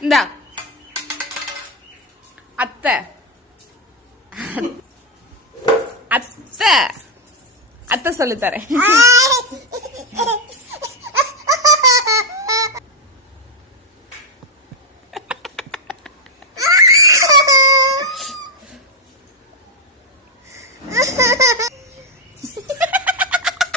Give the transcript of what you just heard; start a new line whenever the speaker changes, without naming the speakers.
இந்தா. அத்தை. அத்தை. அத்தை சொல்லி தரேன்